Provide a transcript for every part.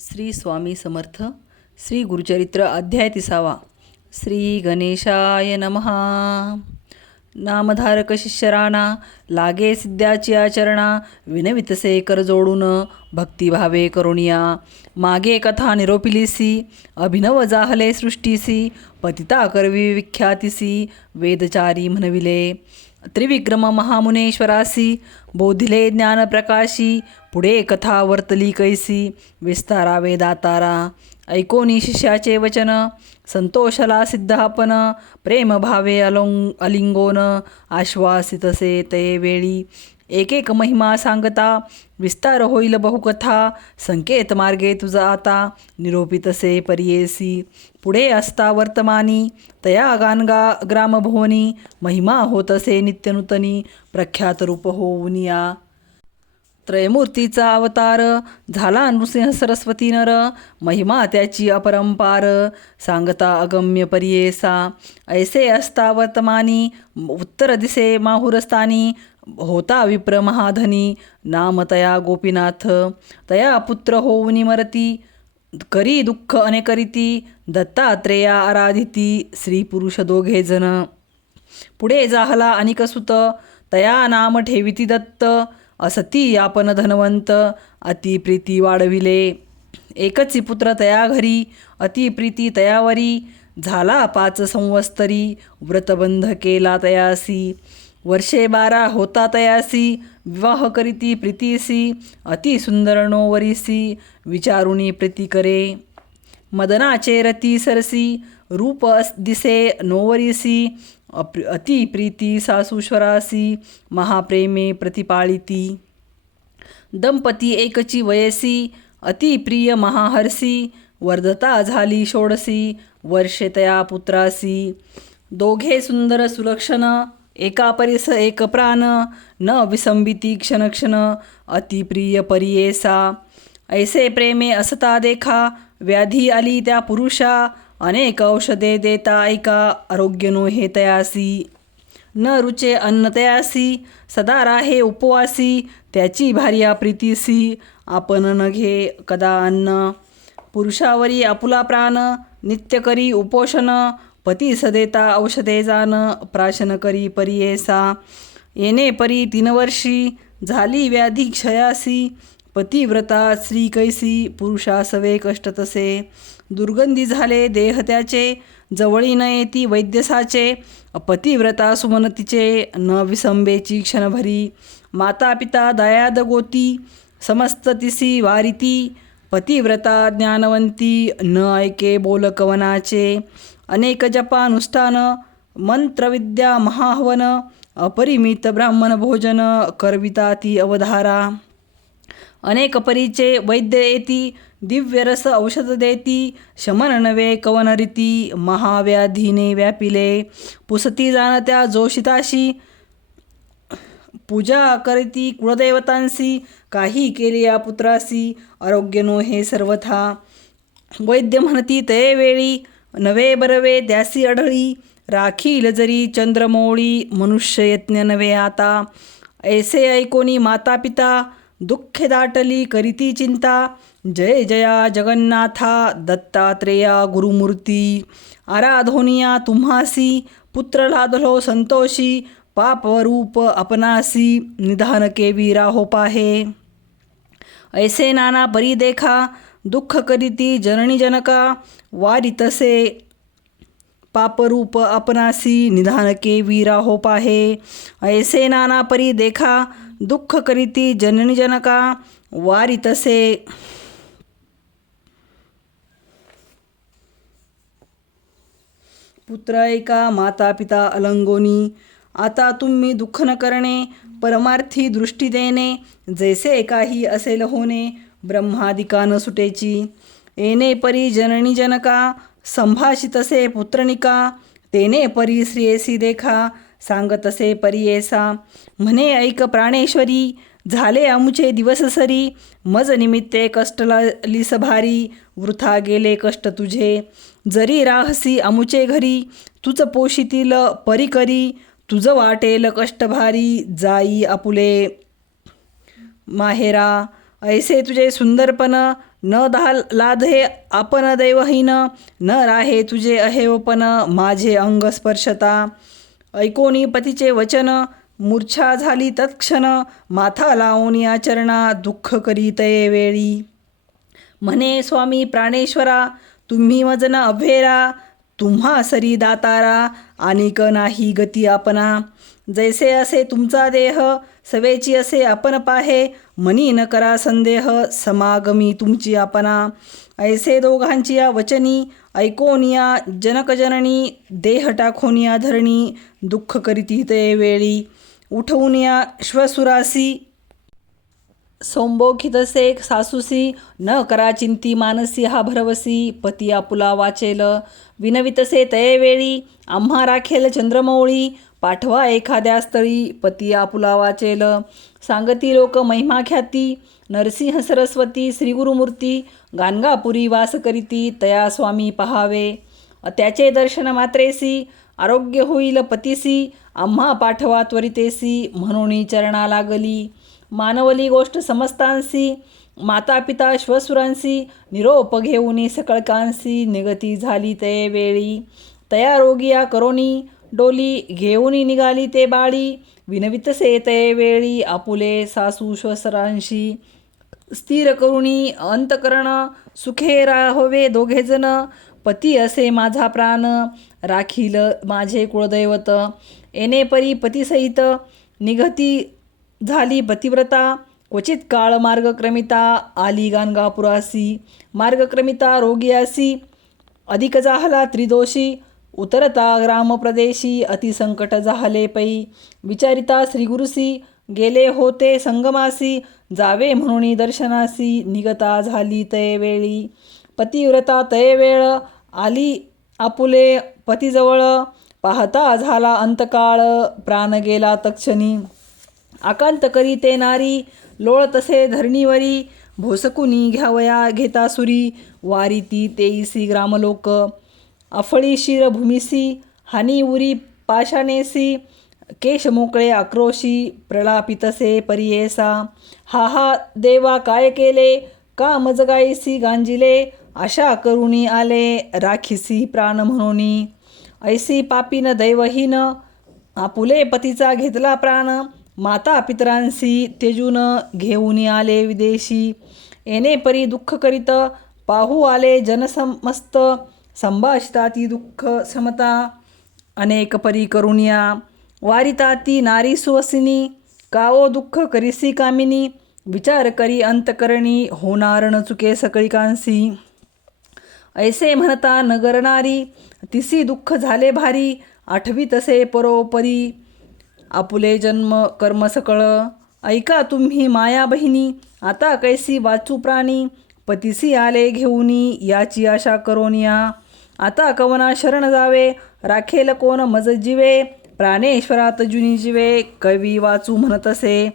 श्री स्वामी समर्थ श्री गुरुचरित्र अध्याय तिसावा. श्री गणेशाय नमहा नामधारक शिष्यराणा लागे सिद्ध्याची आचरणा विनवितसे कर जोडून भक्तिभावे करुणिया. मागे कथा निरोपिलीसी अभिनव जाहले सृष्टीसी पतिता करवी विख्यातीसी वेदचारी म्हणविले. त्रिविक्रम महामुनेश्वरासी बोधिले ज्ञानप्रकाशी पुढे कथा वर्तली कैसी विस्तारा वेदातारा ऐकोनी शिष्याचे वचन संतोषला सिद्धापन प्रेमभावे अलोंग अलिंगोन आश्वासितसे ते वेळी एक एक महिमा सांगता विस्तार होईल बहुकथा संकेत मार्गे तुझा आता निरोपितसे परियेसी पुढे असता वर्तमानी तया गानगा ग्रामभुवनी महिमा होतसे नित्यनूतनी प्रख्यात रूप होऊनिया त्रयमूर्तीचा अवतार झाला नृसिंह सरस्वती नर महिमा त्याची अपरंपार सांगता अगम्य परियेसा ऐसे असता वर्तमानी उत्तर दिसे माहुरस्थानी होता विप्र महाधनी नाम तया गोपीनाथ। तया पुत्र होऊनी मरती करी दुःख अनेकरीती दत्तात्रेया आराधिती स्त्री पुरुष दोघे जण। पुढे जाहला अनिकसुत तया नाम ठेविती दत्त असती आपण धनवंत अति प्रीती वाढविले। एकची पुत्र तया घरी अति प्रीती तयावरी झाला पाच संवस्तरी व्रतबंध केला तयासी। वर्षे बारा होता तयासी विवाह करीती प्रीतीसी अति सुंदर वरीसी विचारुणी प्रीती करे मदनाचे रती सरसी रूप दिसे नोवरीसी अति प्रीती सासूश्वरासी महाप्रेमे प्रतिपाळिती दंपती एकची वयसी अति प्रिय महाहर्षी वर्धता झाली षोडसी वर्षे तया पुत्रासी दोघे सुंदर सुलक्षण एका परिस एक प्राण न विसंबिती क्षणक्षण अतिप्रिय परियेसा। ऐसे प्रेमे असता देखा व्याधी आली त्या पुरुषा अनेक औषधे देता ऐका आरोग्य नो हे तयासी। न रुचे अन्न तयासी सदा राहे उपवासी त्याची भार्या प्रीतीसी आपण न घे कदा अन्न। पुरुषावरी आपुला प्राण नित्य करी उपोषण पती सदेता औषधे जान प्राशन करी परियेसा येणे परी तीन वर्षी झाली व्याधी क्षयासी. पतिव्रता श्री कैसी पुरुषासवे कष्ट तसे. दुर्गंधी झाले देह त्याचे जवळी न येती वैद्यसाचे पतिव्रता सुमनतीचे न विसंबेची क्षणभरी. माता पिता दयाद गोती समस्त तिसी वारिती. पतिव्रता ज्ञानवंती न ऐके बोलकवनाचे अनेक जपानुष्ठान मंत्रविद्या महाहवन अपरिमित ब्राह्मण भोजन करविता ती अवधारा. अनेक परिचे वैद्य येती दिव्यरस औषध देती शमन नवे कवनरिती महाव्याधीने व्यापिले. पुसती जाणत्या जोशिताशी पूजा करीती कुळदैवतांसी काही केली या पुत्रासी आरोग्य नो हे सर्वथा. वैद्य म्हणती ते वेळी नवे बरवे द्यासी आढळी राखील जरी चंद्रमोळी मनुष्य यज्ञ नवे आता. ऐसे ऐकोनी माता पिता दुःख दाटली करीती चिंता. जय जया जगन्नाथा दत्तात्रेया गुरुमूर्ती. आराधोनिया तुम्हासी पुत्र लादलो संतोषी पापरूप अपनासी निधान के वीरा हो पाहे ऐसे नाना परी देखा दुःख करीती जननी जनका वारी तसे पापरूप अपनासी निधान के वीरा हो पाहे ऐसे नाना परी देखा दुःख करीती जननी जनका वारी तसे पुत्र ऐका माता पिता अलंगोनी आता तुम्ही दुःख न करणे परमार्थी दृष्टी देणे जैसे काही असेल होणे ब्रह्मादिका न सुटेची. येणे परी जननी जनका संभाषितसे पुत्रनिका तेने परी श्रियेसी देखा सांगतसे परियेसा म्हणे ऐक प्राणेश्वरी झाले अमुचे दिवस सरी मज निमित्ते कष्ट लिस भारी वृथा गेले कष्ट तुझे. जरी राहसी अमुचे घरी तुच पोषितील परी करी तुझं वाटेल कष्टभारी जाई आपुले. माहेरा ऐसे तुझे सुंदरपण न धा लाधे आपण दैवहीन न राहे तुझे अहेवपन माझे अंग स्पर्शता. ऐकोनी पतीचे वचन मूर्छा झाली तत्क्षण माथा लावून या चरणा दुःख करीतये वेळी. म्हणे स्वामी प्राणेश्वरा तुम्ही मजन अभेरा तुम्हा सरी दातारा आणिक नाही गती आपणा. जैसे असे तुमचा देह सवेची असे आपण पाहे. मनी न करा संदेह समागमी तुमची आपणा. ऐसे दोघांची या वचनी ऐकोनिया जनकजननी देह टाकोनिया धरणी दुःख करीती ते वेळी. उठवून या श्वसुरासी संबोखितसे सासूसी न करा चिंती मानसी हा भरवसी पती आपुला वाचेल. विनवितसे तयेवेळी आम्हा राखेल चंद्रमौळी पाठवा एखाद्या स्थळी पती आपुला वाचेल. सांगती लोक महिमा ख्याती नरसिंह सरस्वती श्रीगुरुमूर्ती गाणगापुरी वास करीती तया स्वामी पहावे. त्याचे दर्शन मात्रेसी आरोग्य होईल पतीसी आम्हा पाठवा त्वरितेसी म्हणून चरणा लागली. मानवली गोष्ट समस्तांसी माता पिता श्वसुरांसी निरोप घेऊनी सकळकांसी निगती झाली ते वेळी. तया रोगिया करोनी डोली घेऊनी निघाली ते बाळी विनवितसे ते वेळी आपुले सासू श्वसरांशी. स्थिर करुणी अंतकरण सुखे राहवे दोघेजण पती असे माझा प्राण राखील माझे कुळदैवत. येणे परी पतीसहित निघती झाली पतिव्रता क्वचित काळ मार्गक्रमिता आली गाणगापुरासी मार्गक्रमिता रोगियासी अधिक जाहला त्रिदोषी उतरता ग्रामप्रदेशी अतिसंकट झाले पै विचारिता श्रीगुरुसी गेले होते संगमासी जावे म्हणून दर्शनासी निगता झाली तय वेळी पतिव्रता तय वेळ आली आपुले पतीजवळ पाहता झाला अंतकाळ प्राण गेला तक्षणी आकांत करी ते नारी लोळ तसे धरणीवरी भोसकुनी घ्यावया घेता सुरी वारी ती तेईसी ग्रामलोक. अफळी शिर भूमिसी हानी उरी पाशानेसी केश मोकळे आक्रोशी प्रलापितसे परियेसा हा हा देवा काय केले? का मजगाईसी गांजिले? आशा करुणी आले राखीसी प्राण म्हणूनी. ऐसी पापीन दैवहीन आपुले पतीचा घेतला प्राण. माता पितरांसी तेजून घेऊन आले विदेशी. येणे परी दुःख करीत पाहू आले जनसमस्त. संभाषिता ती दुःख समता अनेक परी करुणिया वारिता ती नारी सुवसिनी काओ दुःख करीसी कामिनी. विचार करी अंतकरणी होणार न चुके सकळिकांसी ऐसे म्हणता नगरणारी तिसी दुःख झाले भारी. आठवी तसे परोपरी. आपुले जन्म कर्म सकळ. ऐका तुम्ही माया बहिणी आता कैसी वाचू प्राणी पतीसी आले घेऊनी याची आशा करोनिया आता कवना शरण जावे राखेल कोण मज जिवे प्राणेश्वरात जुनी जिवे कवी वाचू म्हणतसे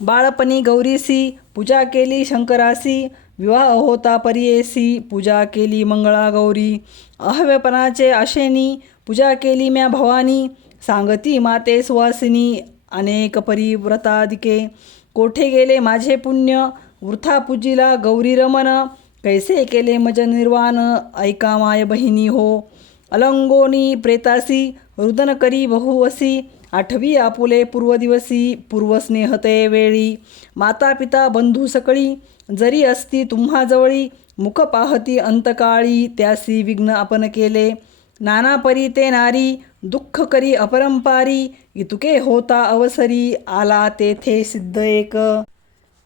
बाळपणी गौरीसी पूजा केली शंकरासी विवाह होता परियेसी पूजा केली मंगळा गौरी. अहव्यपणाचे आशेनी पूजा केली म्या भवानी सांगती माते सुवासिनी अनेक परिव्रतादिके. कोठे गेले माझे पुण्य? वृथा पूजीला गौरी रमन. कैसे केले मज निर्वाण? ऐका माय बहिणी हो. अलंगोनी प्रेतासी रुदन करी बहुवसी. आठवी आपुले पूर्वदिवसी पूर्वस्नेहते वेळी. माता पिता बंधू सकळी जरी असती तुम्हा जवळी मुख पाहती अंतकाळी त्यासी विघ्न आपण केले. नाना परी ते नारी दुःख करी अपरंपारी इतुके होता अवसरी आला तेथे सिद्ध एक.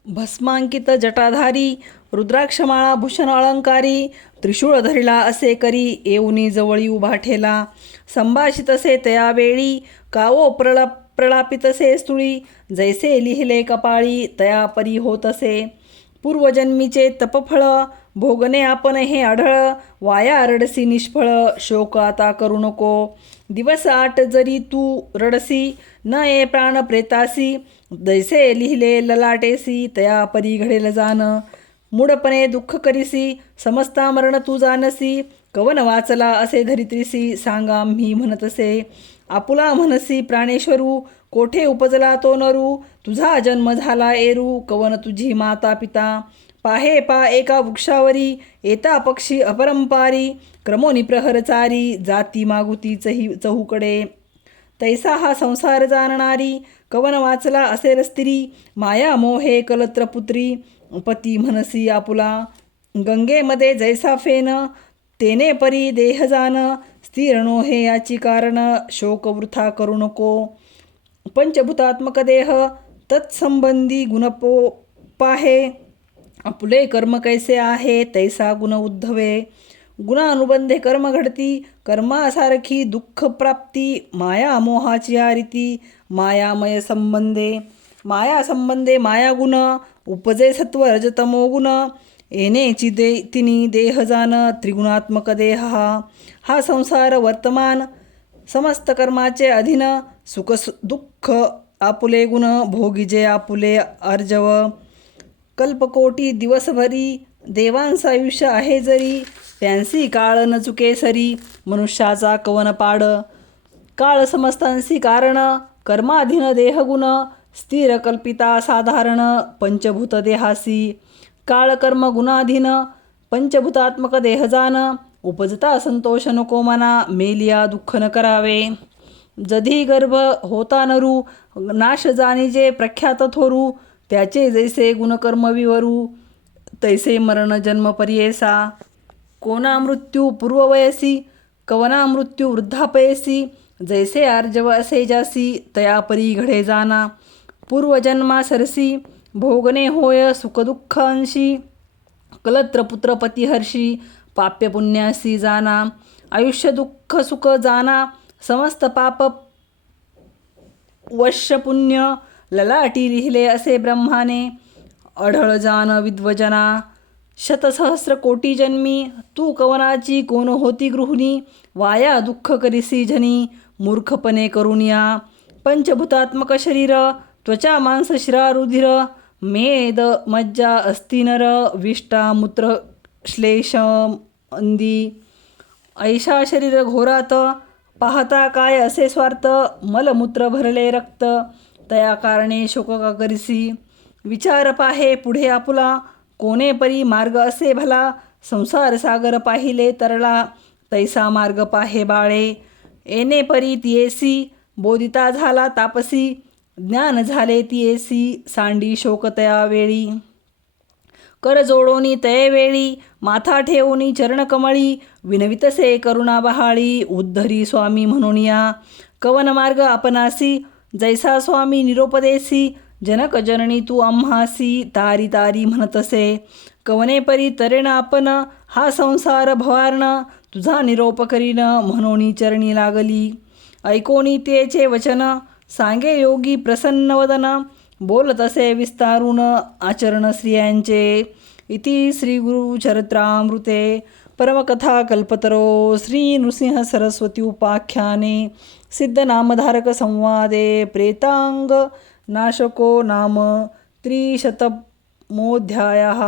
भस्मांकित जटाधारी रुद्राक्षमाळा भूषण अलंकारी त्रिशूळ धरिला असे करी येऊनी जवळी उभा ठेला. संभाषितसे तयावेळी कावो प्रळ प्रलापितसे स्तुळी जैसे लिहिले कपाळी तया परी होतसे पूर्वजन्मीचे तपफळ भोगणे आपण हे आढळ वाया रडसी निष्फळ शोक आता करू नको. दिवस आठ जरी तू रडसी न ये प्राण प्रेतासी दैसे लिहिले ललाटेसी तया परी घडेल जाण मूढपणे दुःख करीसी समस्ता मरण तू जानसी कवन वाचला असे धरित्रीसी सांगा मी म्हणतसे. आपुला म्हणसी प्राणेश्वरू कोठे उपजला तो नरू तुझा जन्म झाला एरू कवन तुझी माता पिता. पाहे पा एका वृक्षावरी येता पक्षी अपरंपारी क्रमोनी प्रहर जाती मागुती चही चहूकडे. तैसा हा संसार जाणणारी कवन वाचला असेल स्त्री माया मोहे कलत्रपुत्री पती म्हणसी आपुला. गंगेमध्ये जैसा फेन तेने परी देह जान स्थिरणो हे याची कारण शोक वृथा करू नको. पंचभूतात्मक देह तत्संबंधी गुणपो पाहे. आपले कर्म कैसे आहे तैसा गुण उद्धवे. गुणानुबंधे कर्म घडती कर्मासारखी दुःख प्राप्ती माया मोहाची आरिती मायामय संबंधे. माया संबंधे माया गुण उपजे सत्व रजतमो गुण. येनेची दे तिनी देह जान त्रिगुणात्मक देह हा. हा संसार वर्तमान समस्त कर्माचे अधीन सुख दुःख आपुले गुण भोगिजे आपुले अर्जव. कल्पकोटी दिवसभरी देवांचं आयुष्य आहे जरी त्यांसी काळ न चुके सरी मनुष्याचा कवन पाड. काळ समस्तांसी कारण कर्माधीन देहगुण स्थिर कल्पिता साधारण पंचभूत देहासी. काळ कर्म गुणाधीन पंचभूतात्मक देहजान उपजता संतोष नको मना मेलिया दुःख न करावे. जधी गर्भ होता नरू नाश जाणीजे प्रख्यात थोरू त्याचे जैसे गुणकर्म विवरू तैसे मरण जन्म परियेसा। कोणा मृत्यू पूर्ववयसी कवना मृत्यू वृद्धापयसी जैसे आर्जव असे जासी तया परी घडे जाना। पूर्वजन्मा सरसी भोगणे होय सुखदुःखांशी कलत्र कलत्रपुत्र पतिहर्षी पाप्यपुण्यासी जाना। आयुष्य दुःख सुख जाना। समस्त पाप वश्य पुण्य ललाटी लिहिले असे ब्रह्माने अढळ जान विद्वजना शतसहस्र कोटी जन्मी तू कवनाची कोण होती गृहिणी वाया दुःख करीसी जनी मूर्खपणे करुनिया पंचभूतात्मक शरीर त्वचा मांस शिरा रुधिर मेद मज्जा अस्थिनर विष्टा मूत्र श्लेष अंदी ऐशा शरीर घोरात पाहता काय असे स्वार्थ मलमूत्र भरले रक्त तया कारणे शोक का विचार पाहे पुढे आपुला. कोणे परी मार्ग असे भला. संसार सागर पाहिले तरला. तैसा मार्ग पाहे बाळे. येणे परी तियेसी. बोधिता झाला तापसी. ज्ञान झाले तियेसी. सांडी शोकतया वेळी. कर जोडोनी तयवेळी माथा ठेवूनी चरणकमळी विनवितसे करुणा बहाळी. उद्धरी स्वामी म्हणून या कवन मार्ग आपणासी. जैसा स्वामी निरोपदेसी जनक जननी तू आम्हासी तारी तारी म्हणतसे. कवने परी तरेण आपण हा संसार भवारण तुझा निरोप करीन म्हणोनी चरणी लागली. ऐकोनी तेचे वचन सांगे योगी प्रसन्न वदन बोलत असे विस्तारून आचरण स्त्रियांचे इति श्रीगुरुचरित्रामृते परमकथा कल्पतरो श्री नृसिंह सरस्वती उपाख्याने सिद्धनामधारक संवादे प्रेतांग नाशको नाम त्रिशतमोऽध्यायः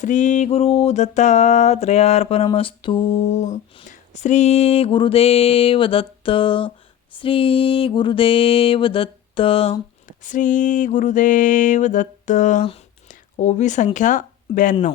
श्रीगुरुदत्तात्रयार्पणमस्तु श्रीगुरुदेवदत्त श्रीगुरुदेवदत्त श्रीगुरुदेवदत्त ओबी संख्या ब्याण्णव